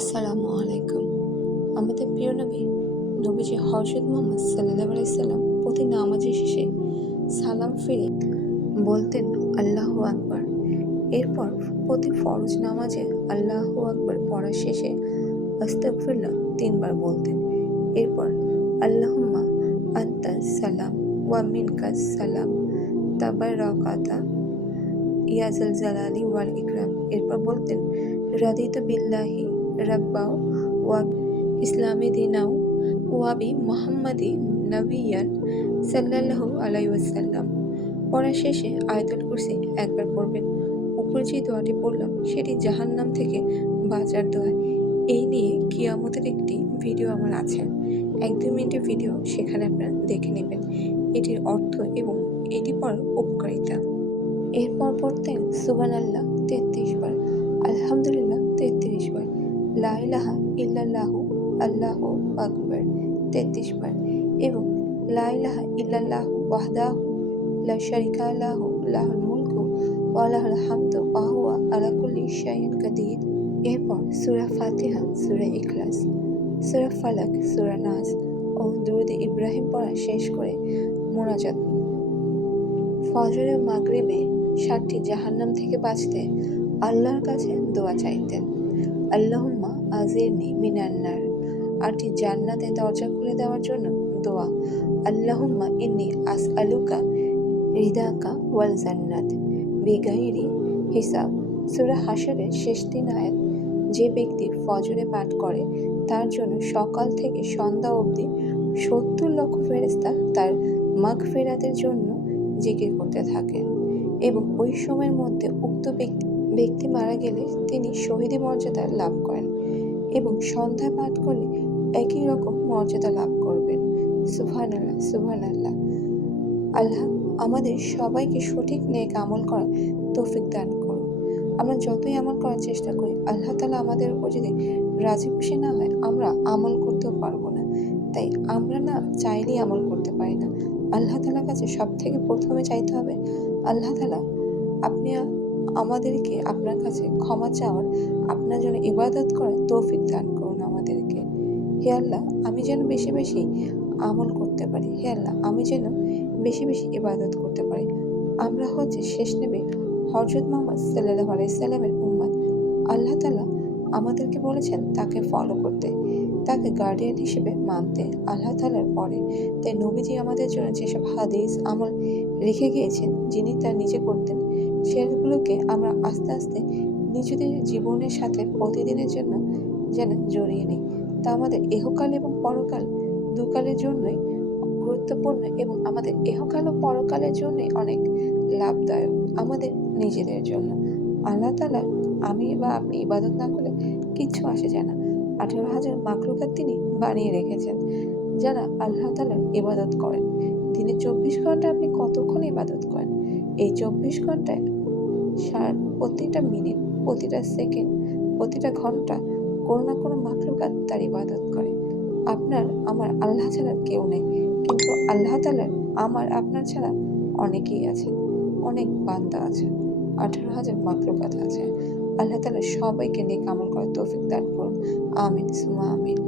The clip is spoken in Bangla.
আসসালামু আলাইকুম। আমাদের প্রিয় নবীজি হযরত মুহাম্মদ সাল্লাল্লাহু আলাইহি সাল্লাম প্রতি নামাজের শেষে সালাম ফিরে বলতেন আল্লাহু আকবার। এরপর প্রতি ফরজ নামাজে আল্লাহু আকবার পড়ার শেষে আস্তাগফিরুল্লাহ ৩ বার বলতেন। এরপর আল্লাহুম্মা আনতাস সালাম ওয়া মিনকাস সালাম তাবারাকাতা ইয়া যাল জালালি ওয়াল ইকরাম। এরপর বলতেন রাদিতু বিল্লাহি রাব্বাও ওয়া ইসলামে দিনাও ওয়া বি মুহাম্মাদি নাবিয়ান সাল্লাল্লাহু আলাইহি ওয়াসাল্লাম। পড়া শেষে আয়াতুল কুরসি একবার পড়বেন। উপরে যে দোয়াটি পড়লাম সেটি জাহান্নাম থেকে বাঁচার দোয়া। এই নিয়ে কিয়ামতের একটি ভিডিও আমার আছে, ১-২ মিনিটের ভিডিও, সেখানে আপনারা দেখে নেবেন এটির অর্থ এবং এটি পড়ার উপকারিতা। এরপর পড়তেন সুবহানাল্লাহ ৩৩ বার, আলহামদুলিল্লাহ ৩৩ বার, লা ইলাহা ইল্লাল্লাহু আল্লাহু আকবার ৩৩ বার এবং লা ইলাহা ইল্লাল্লাহু ওয়াহদাহু লা শারীকা লাহু লাহুল মুলকু ওয়া লাহুল হামদু ওয়া হুয়া আলা কুল্লি শাইইন কাদির। এরপর সূরা ফাতিহা, সূরা ইখলাস, সূরা ফালাক, সূরা নাস ও দুরূদ ইব্রাহিম পড়া শেষ করে মোনাজাত। ফজর ও মাগরিবে ৭টি জাহান্নাম থেকে বাঁচতে আল্লাহর কাছে দোয়া চাইতেন। আল্লাহুম্মা আজিরনি মিনান নার। ৮টি জান্নাতের দরজা খুলে দেওয়ার জন্য দোয়া। আল্লাহুম্মা ইন্নী আসআলুকা রিদাকা ওয়াল জান্নাত বিগাইরি হিসাব। সূরা হাশরের শেষ ৩ আয়াত। যে ব্যক্তি ফজরে পাঠ করে তার জন্য সকাল থেকে সন্ধ্যা অবধি ৭০ লক্ষ ফেরেশতা তার মাগফিরাতের জন্য জিকির করতে থাকেন এবং ওই সময়ের মধ্যে উক্ত ব্যক্তি মারা গেলে তিনি শহীদি মর্যাদা লাভ করেন এবং সন্ধ্যায় পাঠ করলে একই রকম মর্যাদা লাভ করবেন। সুবহানাল্লাহ, সুবহানাল্লাহ। আল্লাহ আমাদের সবাইকে সঠিক নেক আমল করার তৌফিক দান করুন। আমরা যতই আমল করার চেষ্টা করি, আল্লাহ তাআলা আমাদের উপর যদি রাজি খুশি না হয় আমরা আমল করতেও পারবো না। তাই আমরা না চাইলেই আমল করতে পারি না। আল্লাহ তাআলার কাছে সবথেকে প্রথমে চাইতে হবে, আল্লাহ তাআলা আপনি আমাদেরকে আপনার কাছে ক্ষমা চাওয়ার, আপনার জন্য ইবাদত করার তৌফিক দান করুন আমাদেরকে। হে আল্লাহ, আমি যেন বেশি বেশি আমল করতে পারি। হে আল্লাহ, আমি যেন বেশি বেশি ইবাদত করতে পারি। আমরা হচ্ছে শেষ নবী হযরত মুহাম্মদ সাল্লাল্লাহু আলাইহি সাল্লামের উম্মত। আল্লাহ তাআলা আমাদেরকে বলেছেন তাকে ফলো করতে, তাকে গার্ডিয়ান হিসেবে মানতে আল্লাহ তাআলার পরে। তাই নবীজি আমাদের জন্য যেসব হাদিস আমল রেখে গিয়েছেন, যিনি তা নিজে করতেন, সেগুলোকে আমরা আস্তে আস্তে নিজেদের জীবনের সাথে প্রতিদিনের জন্য যেন জড়িয়ে নিই। তা আমাদের ইহকাল এবং পরকাল দুকালের জন্যই গুরুত্বপূর্ণ এবং আমাদের ইহকাল ও পরকালের জন্যই অনেক লাভদায়ক আমাদের নিজেদের জন্য। আল্লাহ তাআলা আমি বা আপনি ইবাদত না করলে কিচ্ছু আসে যায় না। ১৮,০০০ মাখলুকাত তিনি বানিয়ে রেখেছেন যারা আল্লাহ তাআলার ইবাদত করেন। দিনে ২৪ ঘন্টা আপনি কতক্ষণ ইবাদত করেন? এই ২৪ ঘন্টায় প্রতিটা মিনিট, প্রতিটা সেকেন্ড, প্রতিটা ঘন্টা কোনো না কোনো মাখলুকাত তার ইবাদত করে। আপনার আমার আল্লাহ ছাড়া কেউ নেই, কিন্তু আল্লাহ তাআলার আমার আপনার ছাড়া অনেকেই আছেন, অনেক বান্দা আছে, ১৮,০০০ মাখলুকাত আছে। আল্লাহ তাআলা সবাইকে নেক আমল করার তৌফিক দান করুন। আমিন সুম্মা আমিন।